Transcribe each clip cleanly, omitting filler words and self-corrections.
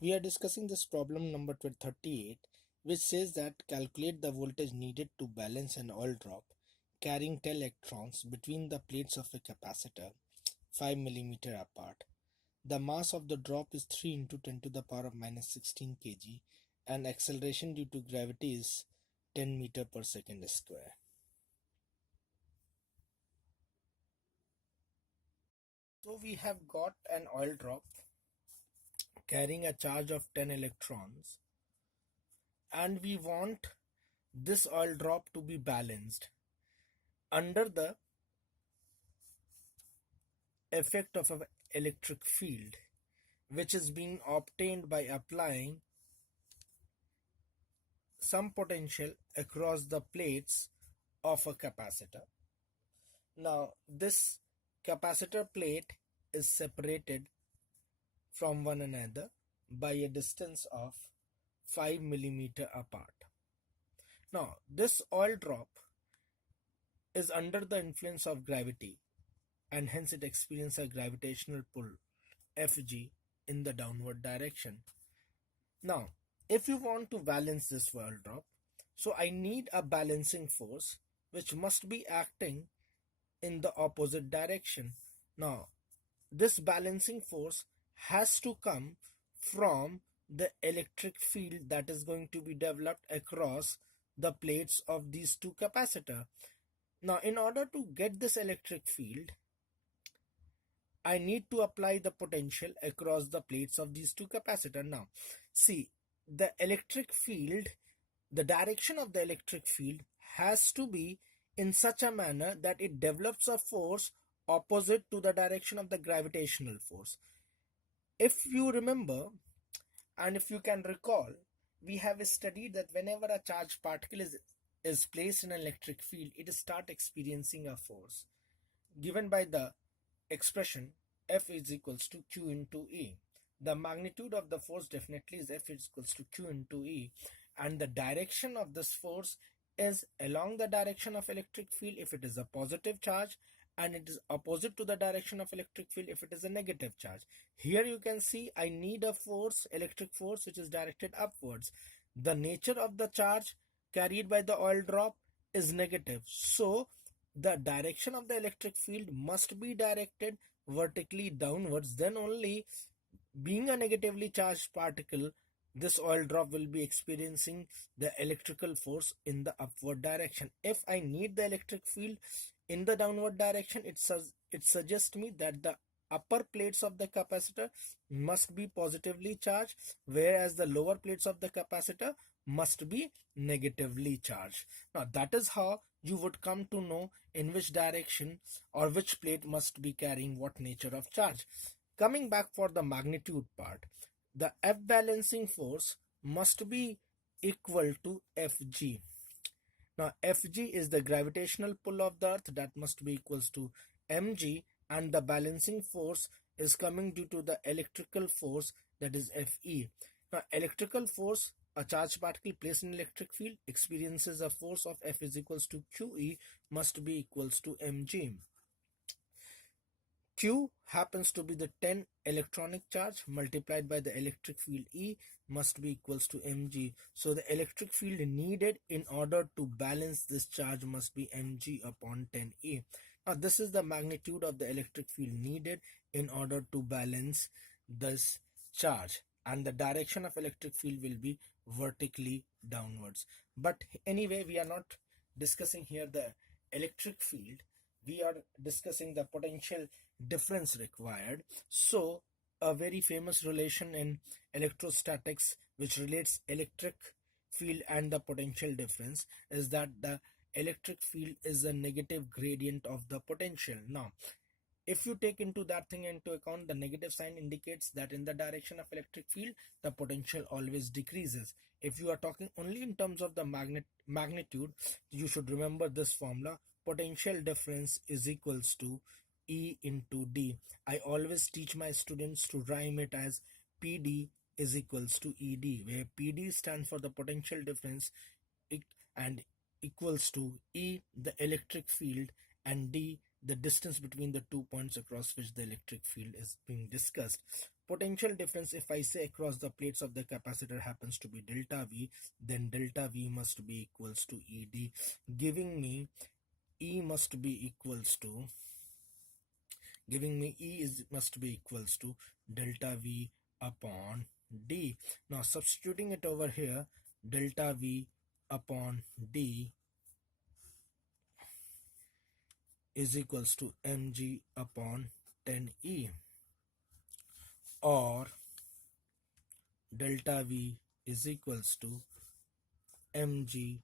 We are discussing this problem number 38, which says that calculate the voltage needed to balance an oil drop carrying 10 electrons between the plates of a capacitor 5 millimeter apart. The mass of the drop is 3 into 10 to the power of minus 16 kg and acceleration due to gravity is 10 meter per second square. So we have got an oil drop carrying a charge of 10 electrons, and we want this oil drop to be balanced under the effect of an electric field, which is being obtained by applying some potential across the plates of a capacitor. Now this capacitor plate is separated from one another by a distance of 5 millimeter apart. Now this oil drop is under the influence of gravity, and hence it experiences a gravitational pull Fg in the downward direction. Now if you want to balance this oil drop, so I need a balancing force which must be acting in the opposite direction. Now this balancing force has to come from the electric field that is going to be developed across the plates of these two capacitors. Now in order to get this electric field, I need to apply the potential across the plates of these two capacitors. Now see, the electric field, the direction of the electric field has to be in such a manner that it develops a force opposite to the direction of the gravitational force. If you remember and if you can recall, we have studied that whenever a charged particle is placed in an electric field, it starts experiencing a force given by the expression F is equals to Q into E. The magnitude of the force definitely is F is equals to Q into E, and the direction of this force is along the direction of electric field if it is a positive charge, and it is opposite to the direction of electric field if it is a negative charge. Here you can see I need a force, electric force, which is directed upwards. The nature of the charge carried by the oil drop is negative, so the direction of the electric field must be directed vertically downwards. Then only, being a negatively charged particle, this oil drop will be experiencing the electrical force in the upward direction. If I need the electric field in the downward direction, it suggests me that the upper plates of the capacitor must be positively charged, whereas the lower plates of the capacitor must be negatively charged. Now that is how you would come to know in which direction or which plate must be carrying what nature of charge. Coming back for the magnitude part, the F balancing force must be equal to Fg. Now Fg is the gravitational pull of the earth, that must be equals to mg, and the balancing force is coming due to the electrical force, that is Fe. Now electrical force, a charged particle placed in electric field experiences a force of F is equals to Qe, must be equals to mg. Q happens to be the 10 electronic charge multiplied by the electric field E, must be equals to mg. So the electric field needed in order to balance this charge must be mg upon 10E. Now this is the magnitude of the electric field needed in order to balance this charge, and the direction of electric field will be vertically downwards. But anyway, we are not discussing here the electric field, we are discussing the potential difference required. So a very famous relation in electrostatics which relates electric field and the potential difference is that the electric field is a negative gradient of the potential. Now if you take into that thing into account, the negative sign indicates that in the direction of electric field the potential always decreases. If you are talking only in terms of the magnitude, you should remember this formula: potential difference is equals to E into D. I always teach my students to rhyme it as PD is equals to ED, where PD stands for the potential difference and equals to E, the electric field, and D, the distance between the 2 points across which the electric field is being discussed. Potential difference, if I say across the plates of the capacitor, happens to be delta V, then delta V must be equals to ED, giving me E must be equals to, must be equals to delta V upon D. Now substituting it over here, delta V upon D is equals to mg upon 10E, or delta V is equals to mg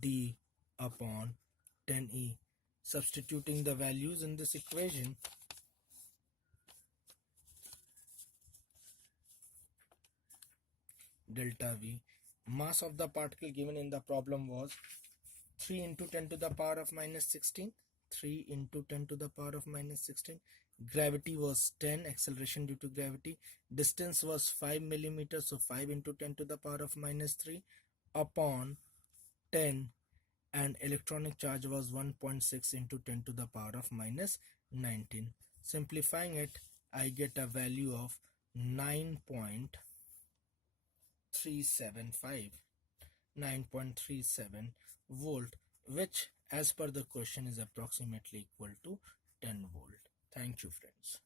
d upon 10E. Substituting the values in this equation, delta V, mass of the particle given in the problem was 3 into 10 to the power of minus 16. 3 into 10 to the power of minus 16. Gravity was 10, acceleration due to gravity. Distance was 5 millimeters, so 5 into 10 to the power of minus 3 upon 10, and electronic charge was 1.6 into 10 to the power of minus 19. Simplifying it, I get a value of 9.375 volt, which as per the question is approximately equal to 10 volt. Thank you, friends.